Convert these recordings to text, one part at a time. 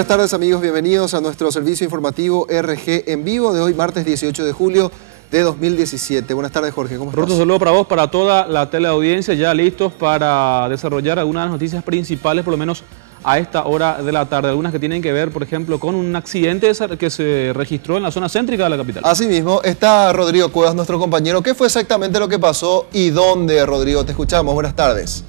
Buenas tardes amigos, bienvenidos a nuestro servicio informativo RG en vivo de hoy, martes 18 de julio de 2017. Buenas tardes Jorge, ¿cómo estás? Un saludo para vos, para toda la teleaudiencia, ya listos para desarrollar algunas de las noticias principales, por lo menos a esta hora de la tarde. Algunas que tienen que ver, por ejemplo, con un accidente que se registró en la zona céntrica de la capital. Asimismo, está Rodrigo Cuevas, nuestro compañero. ¿Qué fue exactamente lo que pasó y dónde, Rodrigo? Te escuchamos. Buenas tardes.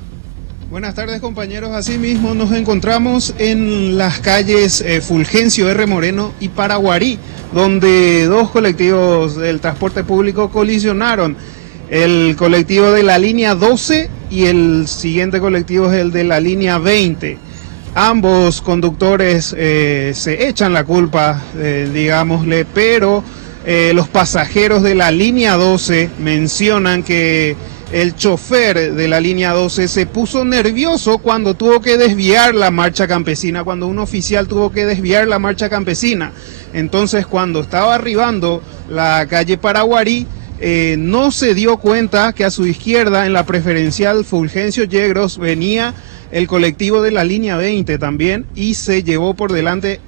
Buenas tardes compañeros, asimismo nos encontramos en las calles Fulgencio R. Moreno y Paraguarí, donde dos colectivos del transporte público colisionaron. El colectivo de la línea 12 y el siguiente colectivo es el de la línea 20. Ambos conductores se echan la culpa, digámosle, pero los pasajeros de la línea 12 mencionan que el chofer de la línea 12 se puso nervioso cuando tuvo que desviar la marcha campesina, cuando un oficial tuvo que desviar la marcha campesina. Entonces, cuando estaba arribando la calle Paraguarí, no se dio cuenta que a su izquierda, en la preferencial Fulgencio Yegros, venía el colectivo de la línea 20 también y se llevó por delante,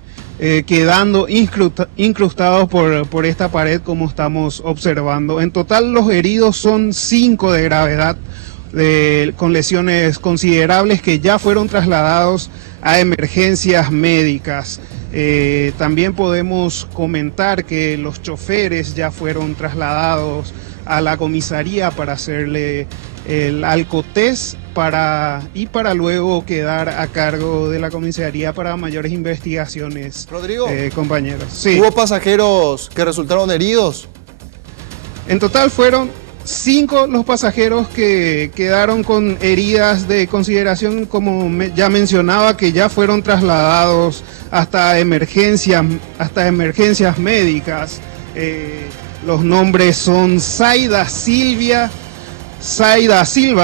quedando incrustados por esta pared, como estamos observando. En total los heridos son 5 de gravedad, con lesiones considerables que ya fueron trasladados a emergencias médicas. También podemos comentar que los choferes ya fueron trasladados a la comisaría para hacerle el alcotest para luego quedar a cargo de la comisaría para mayores investigaciones. Rodrigo, compañeros. Sí. ¿Hubo pasajeros que resultaron heridos? En total fueron 5 los pasajeros que quedaron con heridas de consideración, como ya mencionaba, que ya fueron trasladados hasta emergencias médicas. Los nombres son Zaida Silva,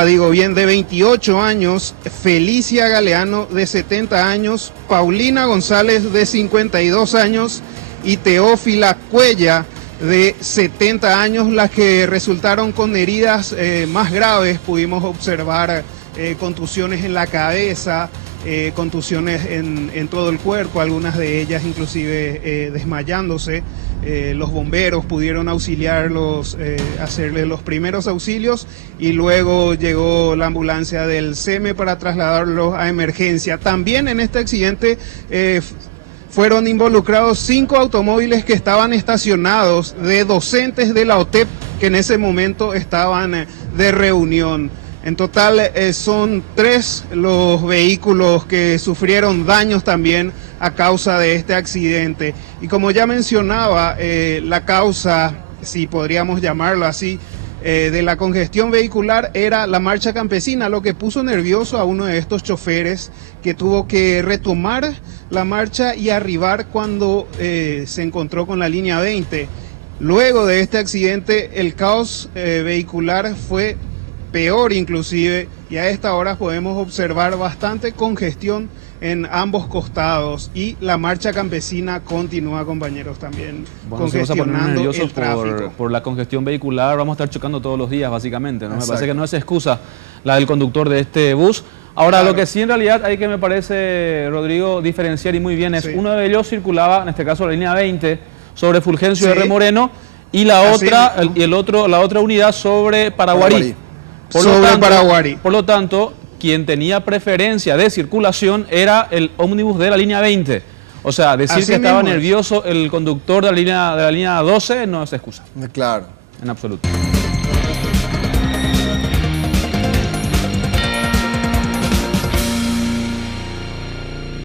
de 28 años, Felicia Galeano, de 70 años, Paulina González, de 52 años, y Teófila Cuella, de 70 años, las que resultaron con heridas más graves. Pudimos observar contusiones en la cabeza, contusiones en todo el cuerpo, algunas de ellas inclusive desmayándose. Los bomberos pudieron auxiliarlos, hacerle los primeros auxilios, y luego llegó la ambulancia del SEME para trasladarlos a emergencia. También en este accidente fueron involucrados 5 automóviles que estaban estacionados de docentes de la OTEP, que en ese momento estaban de reunión. En total son 3 los vehículos que sufrieron daños también a causa de este accidente. Y como ya mencionaba, la causa, si podríamos llamarlo así, de la congestión vehicular era la marcha campesina, lo que puso nervioso a uno de estos choferes, que tuvo que retomar la marcha y arribar cuando se encontró con la línea 20. Luego de este accidente, el caos vehicular fue peor inclusive, y a esta hora podemos observar bastante congestión en ambos costados, y la marcha campesina continúa, compañeros, también congestionando el tráfico. Por la congestión vehicular vamos a estar chocando todos los días, básicamente, ¿no? Exacto. Me parece que no es excusa la del conductor de este bus. Ahora, claro, lo que sí en realidad hay que, me parece, Rodrigo, diferenciar, y muy bien, es uno de ellos circulaba, en este caso la línea 20, sobre Fulgencio R. Moreno, y la otra unidad sobre Paraguarí. Por lo tanto, quien tenía preferencia de circulación era el ómnibus de la línea 20. O sea, decir que estaba nervioso el conductor de la línea 12 no es excusa. Claro. En absoluto.